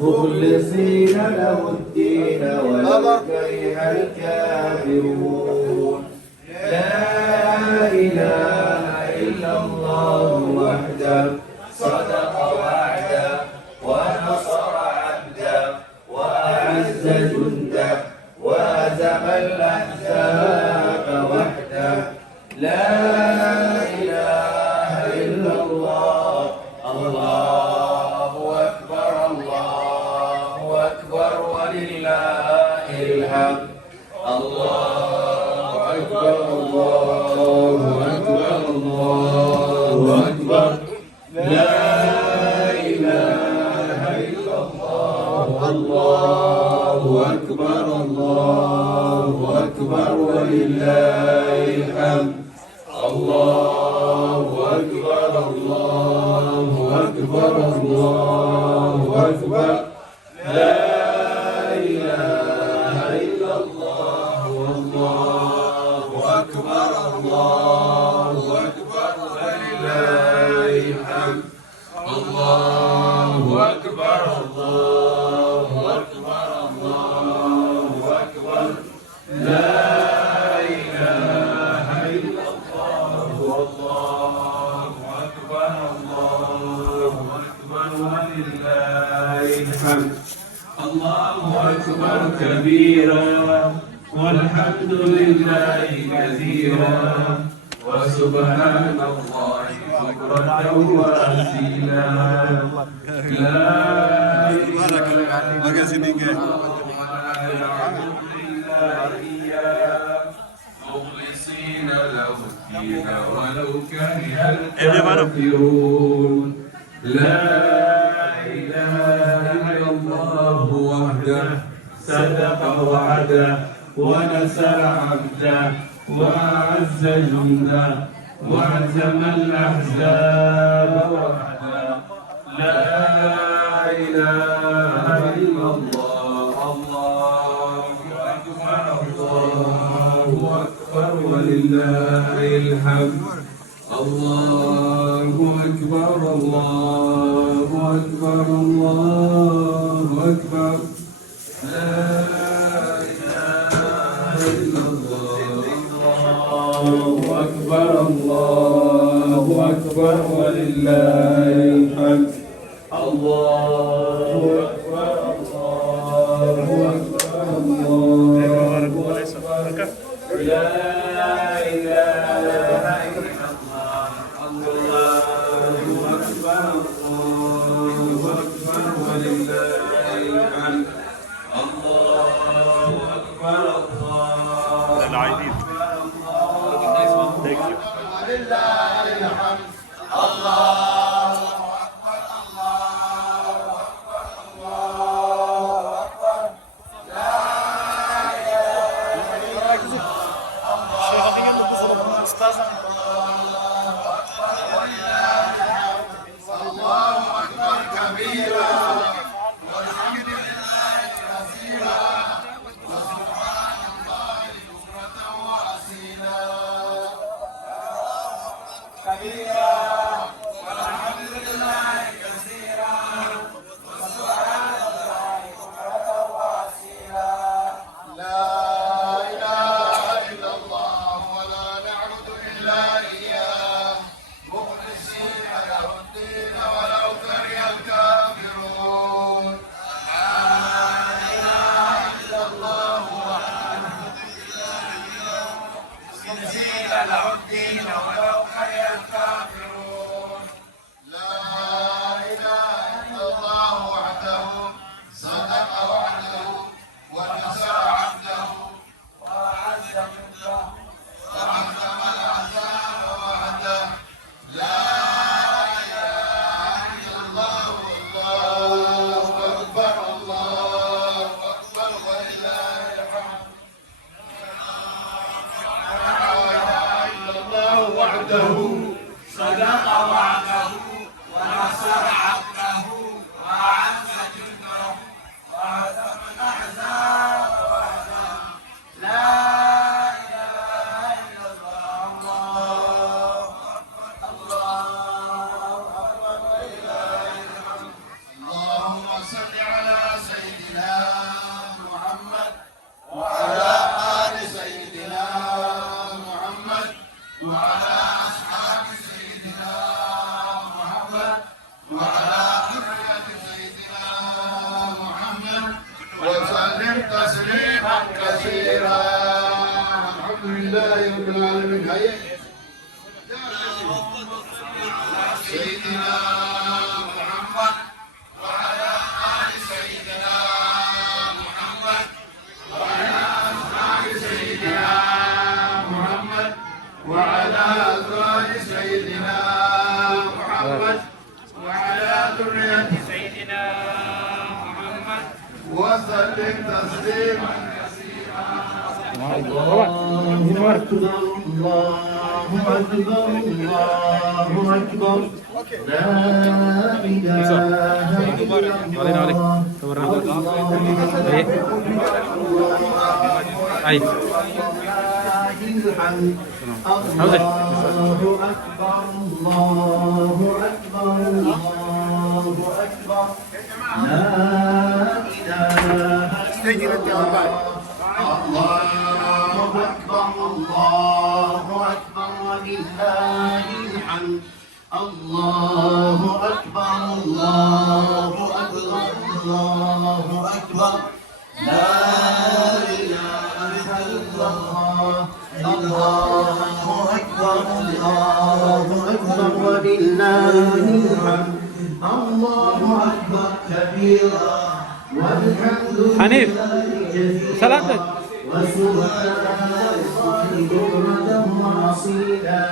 مخلصين له الدين ولو كره الكافرون لا إله إلا الله وحده صدق وعده ونصر عبده وأعز جنده وهزم الأحزاب وحده لا إله إلا الله الله أكبر الله أكبر ولله الحمد الله أكبر الله أكبر الله أكبر لا إله إلا الله الله أكبر الله أكبر ولله الحمد الله أكبر الله أكبر الله أكبر لا إله إلا الله الله أكبر الله أكبر ولله الحمد الله أكبر الله أكبر الله أكبر لا إله إلا الله والله أكبر الله أكبر ولله الحمد الله أكبر كبيرا والحمد لله كثيرا وسبحان الله بكرة وأصيلا لا إله مخلصين له الدين ولو كره الكافرون لا إله إلا الله وحده صدق وعده ونصر عبده وأعز جنده وهزم الأحزاب وحده لا إله إلا الله الله أكبر الله أكبر ولله الحمد الله أكبر الله أكبر الله أكبر لا إله إلا الله الله أكبر الله أكبر ولله الحمد الله أكبر الله أكبر الله أكبر لا إله إلا الله الله أكبر الله أكبر ولله الحمد الله أكبر الله العيدين. Thank you. ولله الحمد الله أكبر الله أكبر الله أكبر لا إله إلا الله أكبر كبيرا والحمد لله كثيرا وسبحان الله بكرة وأصيلا كبيرا والحمد لله كثيرا وسبحان الله بكرة وأصيلا. لا إله إلا الله ولا نعبد إلا إياه مخلصين له الدين ولو كره الكافرون. لا إله إلا الله مخلصين له الدين ولو كره الكافرون. لا إله إلا الله وحده صدق وعده ونصر عبده وأعز جنده وعظم الأحزاب وحده. لا إله إلا الله والله أكبر الله أكبر ولله الحمد. لا إله إلا الله وحده صدق وعده ونصر عبده وأعز جنده وهزم الأحزاب وحده. لا إله إلا الله الله أكبر ولله الحمد. اللهم صل على سيدنا محمد وعلى آل سيدنا محمد وعلى أصحاب سيدنا محمد وعلى ذرية سيدنا محمد وسلم تسليما كثيرا. الحمد لله رب العالمين. سيدنا محمد وعلى آل سيدنا محمد وعلى أصحاب سيدنا محمد وعلى أزواج سيدنا محمد وعلى ذرية سيدنا محمد وسلم تسليما كثيرا. الله أكبر الله أكبر الله أكبر. لا إله إلا الله. الله أكبر الله أكبر الله أكبر. لا إله إلا الله. الله أكبر الله أكبر ولله الحمد. الله أكبر الله أكبر الله أكبر. لا إله إلا الله. الله أكبر الله أكبر ولله الحمد. الله أكبر كبيرا والحمد حنيف. لله كثيرا صلاتك. وسبحان الله بكرة وأصيلا.